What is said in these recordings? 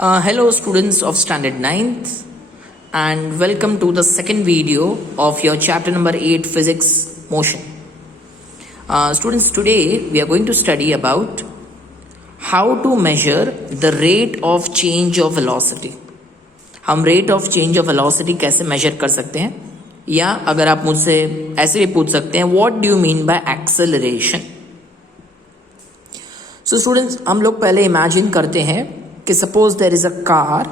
Hello students of standard 9th and welcome to the second video of your chapter number 8 physics motion. Students, today we are going to study about how to measure the rate of change of velocity. हम rate of change of velocity कैसे measure कर सकते हैं, या अगर आप मुझसे ऐसे भी पूछ सकते हैं what do you mean by acceleration. So students, हम लोग पहले imagine करते हैं कि suppose there is a car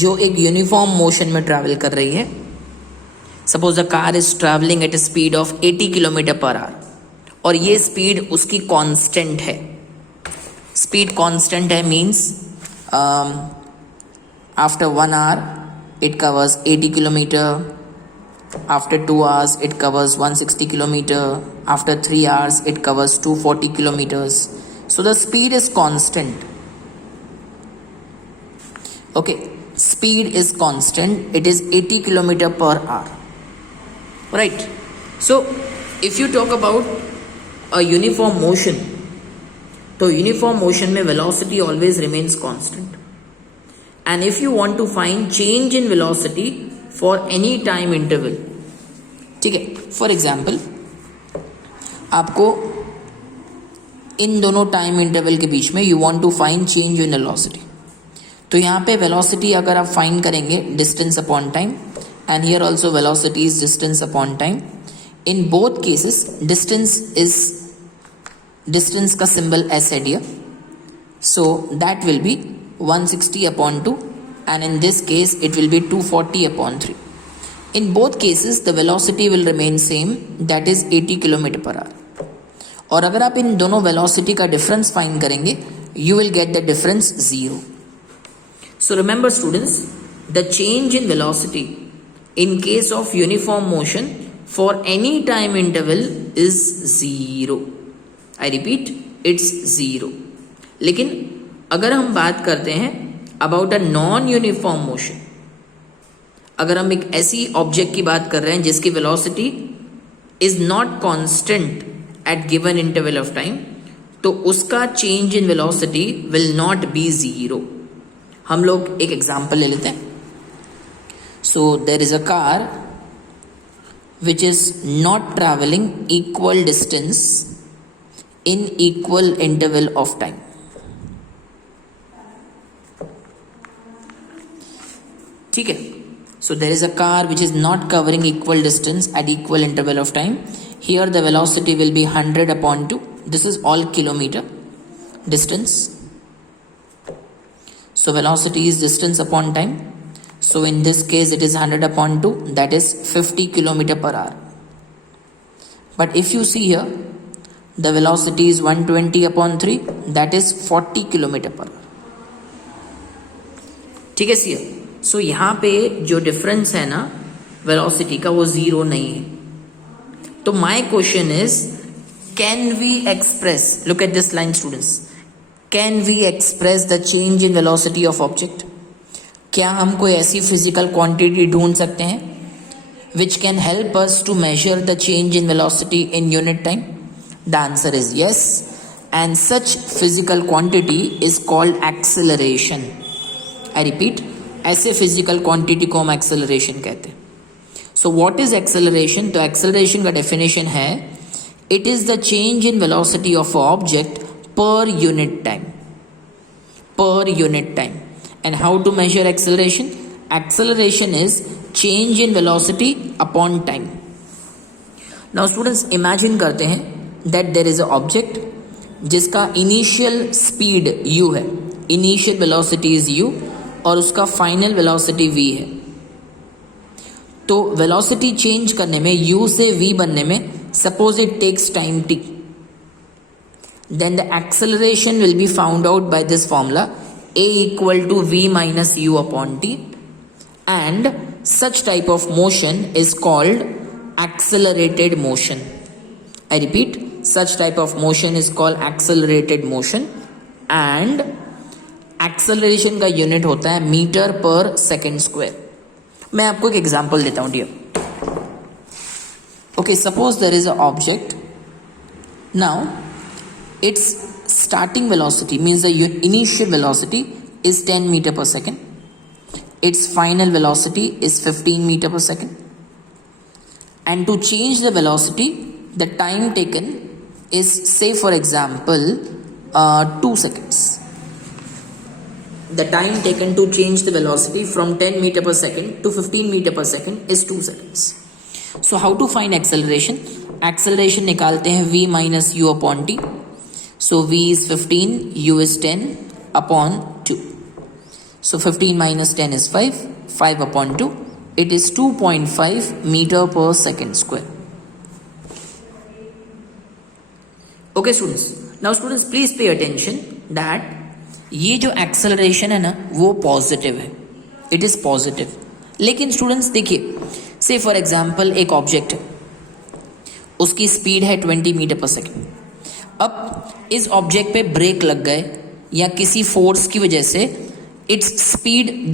जो एक यूनिफॉर्म मोशन में ट्रैवल कर रही है. Suppose the car is travelling at a speed of 80 kilometre per hour और ये स्पीड उसकी कांस्टेंट है. स्पीड कांस्टेंट है means after 1 hour it covers 80 kilometre, after 2 hours it covers 160 kilometre, after 3 hours it covers 240 kilometers. So the speed is constant. Okay, speed is constant. It is 80 kilometer per hour. Right. So, if you talk about a uniform motion, तो uniform motion में velocity always remains constant. And if you want to find change in velocity for any time interval, ठीक है. For example, आपको इन दोनों time interval के बीच में you want to find change in velocity. तो यहाँ पे वेलोसिटी अगर आप फाइंड करेंगे distance upon time, and here also velocity is distance upon time. In both cases distance का सिंबल एस है dear, so that will be 160 upon 2 and in this case it will be 240 upon 3. In both cases the velocity will remain same, that is 80 kilometre per hour. और अगर आप इन दोनों velocity का difference find करेंगे you will get the difference 0. So remember students, the change in velocity in case of uniform motion for any time interval is 0. I repeat, it's 0. लेकिन अगर हम बात करते हैं about a non-uniform motion, अगर हम एक ऐसी ऑब्जेक्ट की बात कर रहे हैं जिसकी velocity is not constant at given interval of time, तो उसका change in velocity will not be 0. हम लोग एक एग्जाम्पल ले लेते हैं. So there is a car which is not travelling equal distance in equal interval of time. ठीक है. So there is a car which is not covering equal distance at equal interval of time. Here the velocity will be 100 upon 2. This is all kilometre distance. So velocity is distance upon time. So in this case it is 100 upon 2, that is 50 kilometer per hour. But if you see here, the velocity is 120 upon 3, that is 40 kilometer per hour. ठीक है सी. सो यहाँ पे जो difference है ना velocity का वो 0 नहीं है. तो my question is, can we express, look at this line students, can we express the change in velocity of object. क्या हम कोई ऐसी फिजिकल क्वांटिटी ढूंढ सकते हैं which can help us to measure the change in velocity in unit time. The answer is yes, and such physical quantity is called acceleration. I repeat, ऐसे physical quantity को हम एक्सेलरेशन कहते हैं. So what is acceleration? तो acceleration का definition है, it is the change in velocity of object per unit time. And how to measure acceleration? Acceleration is change in velocity upon time. Now students, imagine करते हैं that there is a object जिसका initial speed u है, initial velocity is u और उसका final velocity v है. तो velocity change करने में, u से v बनने में, suppose it takes time t, then the acceleration will be found out by this formula, a equal to v minus u upon t, and such type of motion is called accelerated motion. I repeat, such type of motion is called accelerated motion, and acceleration का unit होता है metre per second square. मैं आपको एक example देता हूं dear. Okay, suppose there is a object. Now its starting velocity means the initial velocity is 10 meter per second. Its final velocity is 15 meter per second. And to change the velocity, the time taken is, say for example, 2 seconds. The time taken to change the velocity from 10 meter per second to 15 meter per second is 2 seconds. So how to find acceleration? Acceleration निकालते हैं v minus u upon t. So v is 15, u is 10 upon 2. So 15 minus 10 is 5, 5 upon 2. It is 2.5 meter per second square. Okay students, now students please pay attention that ये जो acceleration है ना वो positive है, it is positive. लेकिन students देखिए, से for example एक ऑब्जेक्ट है, उसकी स्पीड है 20 मीटर पर सेकेंड. अब इस ऑब्जेक्ट पे ब्रेक लग गए या किसी फोर्स की वजह से its speed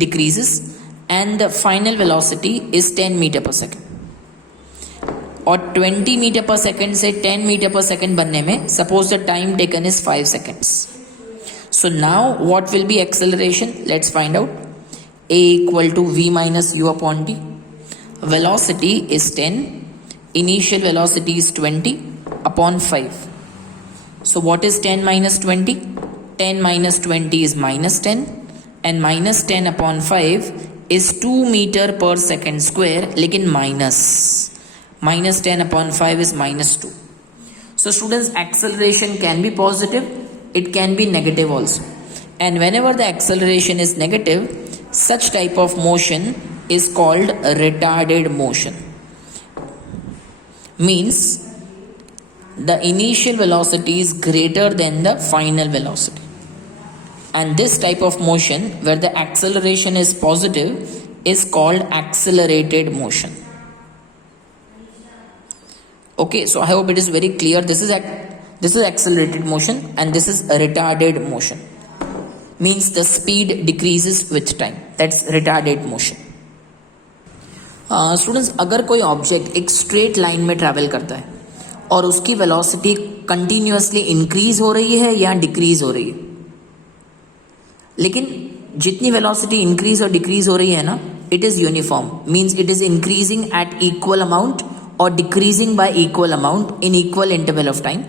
decreases and the final velocity is 10 metre per second. और 20 मीटर पर सेकेंड से 10 मीटर पर सेकेंड बनने में suppose the time taken is 5 seconds. So now what will be acceleration? Let's find out. a equal to v minus u upon t. Velocity is 10. Initial velocity is 20 upon 5. So what is 10 minus 20? 10 minus 20 is minus 10, and minus 10 upon 5 is 2 meter per second square, लेकिन minus 10 upon 5 is minus 2. So students, acceleration can be positive, it can be negative also. And whenever the acceleration is negative, such type of motion is called retarded motion. Means the initial velocity is greater than the final velocity. And this type of motion where the acceleration is positive is called accelerated motion. Okay, so I hope it is very clear. This is accelerated motion and this is a retarded motion. Means the speed decreases with time. That's retarded motion. Students, अगर कोई object एक straight line में travel करता है और उसकी velocity continuously increase हो रही है या डिक्रीज हो रही है, लेकिन जितनी वेलोसिटी इंक्रीज और डिक्रीज हो रही है ना, it is uniform. Means it is increasing at equal amount or decreasing by equal amount in equal interval of time,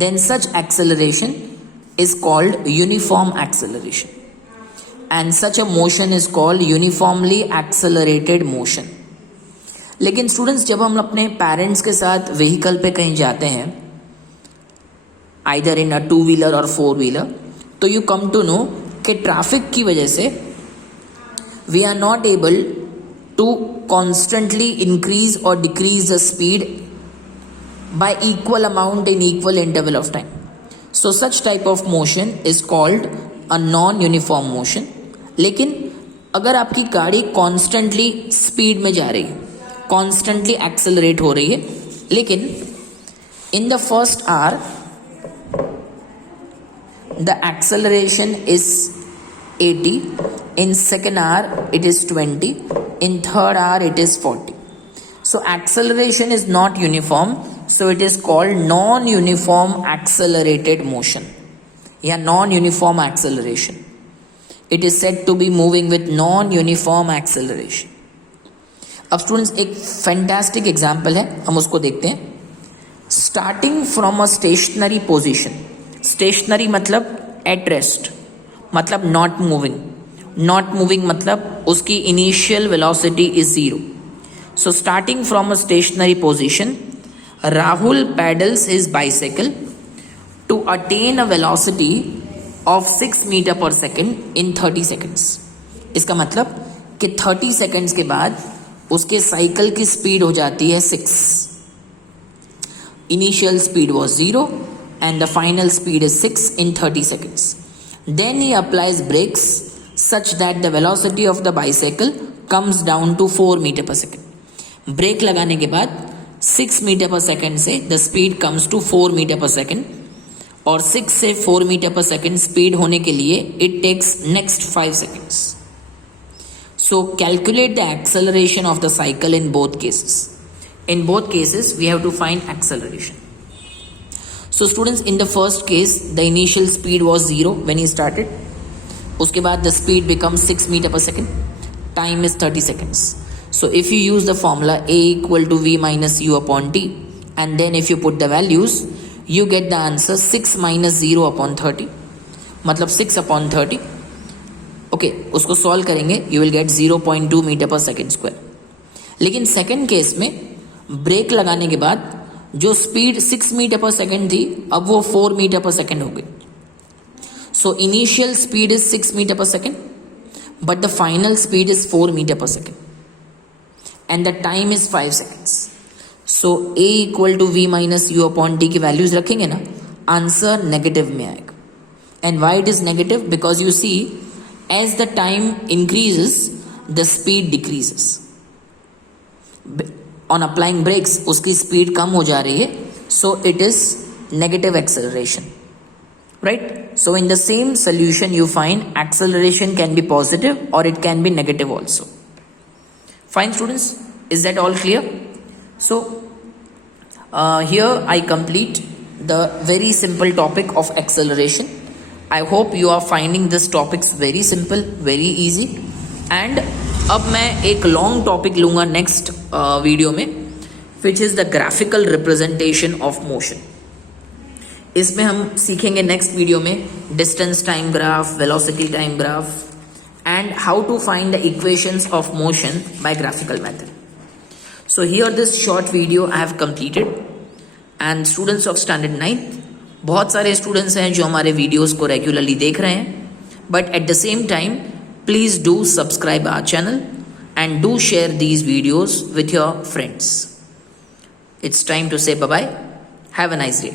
then such acceleration is called uniform acceleration, and such a motion is called uniformly accelerated motion. लेकिन students, जब हम अपने parents के साथ vehicle पे कहीं जाते हैं, आइदर इन अ 2-wheeler और 4-wheeler, तो यू कम टू नो कि ट्रैफिक की वजह से we are not able to constantly increase or decrease the speed by equal amount in equal interval of time. So such type of motion is called a non-uniform motion. लेकिन अगर आपकी गाड़ी constantly speed में जा रही है, constantly accelerate हो रही है, लेकिन in the first hour the acceleration is 80, in second hour it is 20, in third hour it is 40. So acceleration is not uniform, so it is called non-uniform accelerated motion. Yeah, non-uniform acceleration. It is said to be moving with non-uniform acceleration. अब students एक fantastic example है, हम उसको देखते हैं. Starting from a stationary position. Stationary मतलब at rest, मतलब not moving. Not moving मतलब उसकी initial velocity is 0. So starting from a stationary position, Rahul pedals his bicycle to attain a velocity of 6 metre per second in 30 seconds. इसका मतलब कि 30 seconds के बाद उसके साइकिल की स्पीड हो जाती है 6. Initial speed was 0 and the final speed is 6 in 30 seconds. Then he applies brakes such that the velocity of the bicycle comes down to 4 meter per second. Brake लगाने के बाद 6 मीटर पर सेकेंड से the speed comes to 4 metre per second, और 6 से 4 metre per second speed होने के लिए it takes next 5 seconds. So calculate the acceleration of the cycle in both cases. In both cases we have to find acceleration. So students, in the first case, the initial speed was 0 when he started. उसके बाद the speed becomes 6 meter per second. Time is 30 seconds. So if you use the formula A equal to V minus U upon T, and then if you put the values, you get the answer 6 minus 0 upon 30. मतलब 6 upon 30. Okay, उसको solve करेंगे, you will gate 0.2 metre per second square. लेकिन second case में break लगाने के बाद जो speed 6 metre per second थी, अब वो 4 मीटर पर सेकेंड हो गई. So initial speed is 6 metre per second, but the final speed is 4 metre per second, and the time is 5 seconds. So a equal to v minus u upon t की values रखेंगे ना, answer negative में आएगा. And why it is negative? Because you see, as the time increases, the speed decreases. On applying brakes, उसकी speed कम हो जा रही है, so it is negative acceleration, right? So in the same solution you find acceleration can be positive or it can be negative also. Fine students, is that all clear? So here I complete the very simple topic of acceleration. I hope you are finding this topics very simple, very easy. And अब मैं एक long topic लूँगा next video में, which is the graphical representation of motion. इसमें हम सीखेंगे next video में distance time graph, velocity time graph, and how to find the equations of motion by graphical method. So here this short video I have completed, and students of standard 9th, बहुत सारे students हैं जो हमारे videos को regularly देख रहे हैं, but at the same time please do subscribe our channel and do share these videos with your friends. It's time to say bye-bye. Have a nice day.